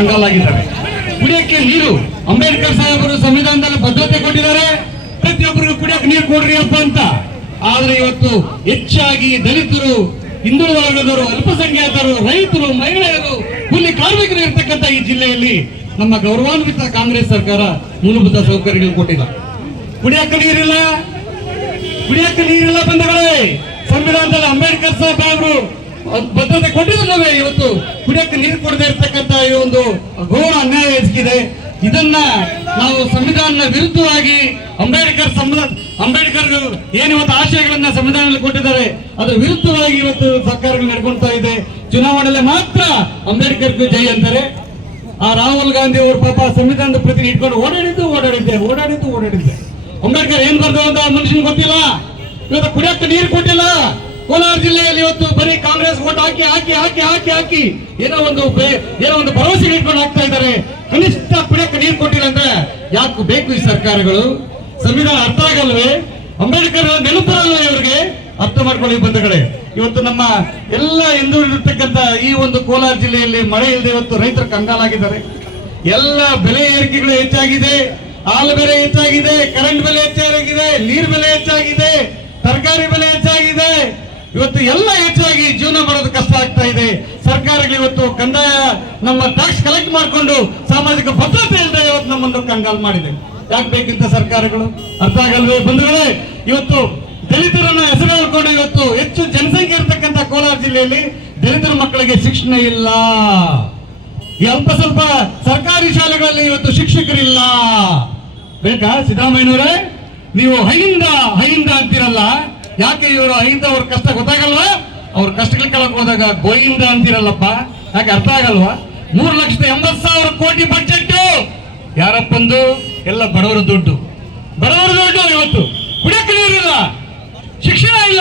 ಕಂಗಾಲಾಗಿದ್ದಾರೆ ಕುಡಿಯಕ್ಕೆ ನೀರು, ಅಂಬೇಡ್ಕರ್ ಸಾಹೇಬರು ಸಂವಿಧಾನದಲ್ಲಿ ಬದ್ಧತೆ ಕೊಟ್ಟಿದ್ದಾರೆ. ಪ್ರತಿಯೊಬ್ಬರಿಗೂ ಕುಡಿಯಕ್ಕೆ ನೀರು ಕೊಡ್ರಿ ಅಪ್ಪ ಅಂತ. ಆದ್ರೆ ಇವತ್ತು ಹೆಚ್ಚಾಗಿ ದಲಿತರು, ಹಿಂದುಳಿದ ವರ್ಗದವರು, ಅಲ್ಪಸಂಖ್ಯಾತರು, ರೈತರು, ಮಹಿಳೆಯರು, ಕೂಲಿ ಕಾರ್ಮಿಕರು ಇರ್ತಕ್ಕಂಥ ಈ ಜಿಲ್ಲೆಯಲ್ಲಿ ನಮ್ಮ ಗೌರವಾನ್ವಿತ ಕಾಂಗ್ರೆಸ್ ಸರ್ಕಾರ ಮೂಲಭೂತ ಸೌಕರ್ಯಗಳು ಕೊಟ್ಟಿಲ್ಲ. ಕುಡಿಯಕ್ಕೆ ನೀರಿಲ್ಲ. ಕುಡಿಯಕ್ಕೆ ನೀರಿಲ್ಲ ಬಂಧುಗಳೇ. ಸಂವಿಧಾನದಲ್ಲಿ ಅಂಬೇಡ್ಕರ್ ಸಾಹೇಬ್ ಅವರು ಭದ್ರತೆ ನಾವು ಇವತ್ತು ಕುಡಿಯಕ್ಕೆ ನೀರು ಕೊಡದೇ ಇರ್ತಕ್ಕಂಥ ಈ ಒಂದು ಘೋರ ಅನ್ಯಾಯ ಎಸಗಿದೆ ಇದನ್ನ ನಾವು ಸಂವಿಧಾನದ ವಿರುದ್ಧವಾಗಿ ಅಂಬೇಡ್ಕರ್ ಸಂವಿಧಾನ ಅಂಬೇಡ್ಕರ್ ಏನು ಇವತ್ತು ಆಶಯಗಳನ್ನ ಸಂವಿಧಾನದಲ್ಲಿ ಕೊಟ್ಟಿದ್ದಾರೆ, ಅದರ ವಿರುದ್ಧವಾಗಿ ಇವತ್ತು ಸರ್ಕಾರಗಳು ನಡ್ಕೊಳ್ತಾ ಇದೆ. ಚುನಾವಣೆಯಲ್ಲಿ ಮಾತ್ರ ಅಂಬೇಡ್ಕರ್ಗೂ ಜೈ ಅಂತಾರೆ. ಆ ರಾಹುಲ್ ಗಾಂಧಿ ಅವರು ಪಾಪ ಸಂವಿಧಾನದ ಪ್ರತಿ ಇಟ್ಕೊಂಡು ಓಡಾಡಿದ್ದು, ಓಡಾಡಿದ್ದೆ ಓಡಾಡಿದ್ದು, ಓಡಾಡಿದ್ದೆ. ಅಂಬೇಡ್ಕರ್ ಏನ್ ಬರ್ದು ಅಂತ ಮನುಷ್ಯನ್ ಗೊತ್ತಿಲ್ಲ. ಇವತ್ತು ಕುಡಿಯಕ್ಕೆ ನೀರು ಕೊಟ್ಟಿಲ್ಲ. ಕೋಲಾರ ಜಿಲ್ಲೆಯಲ್ಲಿ ಇವತ್ತು ಬರೀ ಕಾಂಗ್ರೆಸ್ ಓಟ್ ಹಾಕಿ ಹಾಕಿ ಹಾಕಿ ಹಾಕಿ ಹಾಕಿ ಏನೋ ಒಂದು ಏನೋ ಒಂದು ಭರವಸೆ ಇಟ್ಕೊಂಡು ಹಾಕ್ತಾ ಇದ್ದಾರೆ. ಕನಿಷ್ಠ ಕುಡಿಯಕ್ಕೆ ನೀರು ಕೊಟ್ಟಿಲ್ಲ ಅಂದ್ರೆ ಯಾಕೆ ಬೇಕು ಈ ಸರ್ಕಾರಗಳು? ಸಂವಿಧಾನ ಅರ್ಥ ಆಗಲ್ವೇ? ಅಂಬೇಡ್ಕರ್ ನೆನಪರಲ್ಲ ಇವರಿಗೆ? ಅರ್ಥ ಮಾಡ್ಕೊಳ್ಳಿ ಬಂಧುಗಳೇ. ಇವತ್ತು ನಮ್ಮ ಎಲ್ಲ ಹಿಂದುಳಿದಿರ್ತಕ್ಕಂಥ ಈ ಒಂದು ಕೋಲಾರ ಜಿಲ್ಲೆಯಲ್ಲಿ ಮಳೆ ಇಲ್ಲದೆ ಇವತ್ತು ರೈತರು ಕಂಗಾಲಾಗಿದ್ದಾರೆ. ಎಲ್ಲ ಬೆಲೆ ಏರಿಕೆಗಳು ಹೆಚ್ಚಾಗಿದೆ. ಹಾಲು ಬೆಲೆ ಹೆಚ್ಚಾಗಿದೆ. ಕರೆಂಟ್ ಬೆಲೆ ಹೆಚ್ಚಾಗಿದೆ. ನೀರ್ ಬೆಲೆ ಹೆಚ್ಚಾಗಿದೆ. ತರಕಾರಿ ಬೆಲೆ ಇವತ್ತು ಎಲ್ಲ ಹೆಚ್ಚಾಗಿ ಜೀವನ ಬರೋದು ಕಷ್ಟ ಆಗ್ತಾ ಇದೆ. ಸರ್ಕಾರಗಳು ಇವತ್ತು ಕಂದಾಯ ನಮ್ಮ ಟ್ಯಾಕ್ಸ್ ಕಲೆಕ್ಟ್ ಮಾಡಿಕೊಂಡು ಸಾಮಾಜಿಕ ಭದ್ರತೆ ಇಲ್ಲದೆ ಇವತ್ತು ನಮ್ಮನ್ನು ಕಂಗಾಲ್ ಮಾಡಿದೆ. ಯಾಕೆ ಬೇಕಿಂತ ಸರ್ಕಾರಗಳು? ಅರ್ಥ ಆಗಲ್ವೇ ಬಂಧುಗಳೇ? ಇವತ್ತು ದಲಿತರನ್ನ ಹೆಸರು ಹೇಳ್ಕೊಂಡು ಇವತ್ತು ಹೆಚ್ಚು ಜನಸಂಖ್ಯೆ ಇರತಕ್ಕಂತ ಕೋಲಾರ ಜಿಲ್ಲೆಯಲ್ಲಿ ದಲಿತರ ಮಕ್ಕಳಿಗೆ ಶಿಕ್ಷಣ ಇಲ್ಲ. ಅಲ್ಪ ಸ್ವಲ್ಪ ಸರ್ಕಾರಿ ಶಾಲೆಗಳಲ್ಲಿ ಇವತ್ತು ಶಿಕ್ಷಕರಿಲ್ಲ. ಬೇಕಾ ಸಿದ್ದರಾಮಯ್ಯನವರೇ? ನೀವು ಹೈಯಿಂದ ಹೈಯಿಂದ ಅಂತೀರಲ್ಲ. ಯಾಕೆ ಇವರು ಐದು ಅವ್ರ ಕಷ್ಟ ಗೊತ್ತಾಗಲ್ವಾ? ಅವ್ರ ಕಷ್ಟಗಳು ಕೆಳಗೆ ಹೋದಾಗ ಗೋಯಿಂದ ಅಂತಿರಲ್ಲಪ್ಪ, ಯಾಕೆ ಅರ್ಥ ಆಗಲ್ವಾ? ಮೂರು ಲಕ್ಷದ ಎಂಬತ್ ಸಾವಿರ ಕೋಟಿ ಬಜೆಟ್ ಯಾರಪ್ಪಂದು? ಎಲ್ಲ ಬಡವರ ದುಡ್ಡು. ಬಡವರ ದುಡ್ಡು ಇವತ್ತು. ಕುಡಿಯಕ್ಕೆ ನೀರಿಲ್ಲ. ಶಿಕ್ಷಣ ಇಲ್ಲ.